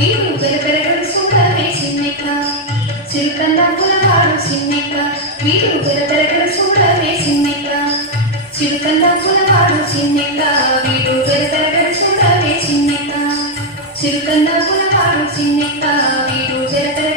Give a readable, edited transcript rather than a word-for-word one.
వీడు పెరపెరగడు సుందరమే చిన్నెక్క చిరుకన్నా పులవాడు చిన్నెక్క వీడు పెరపెరగడు సుందరమే చిన్నెక్క చిరుకన్నా పులవాడు చిన్నెక్క వీడు పెరపెరగడు సుందరమే చిన్నెక్క చిరుకన్నా పులవాడు చిన్నెక్క వీడు పెరపెర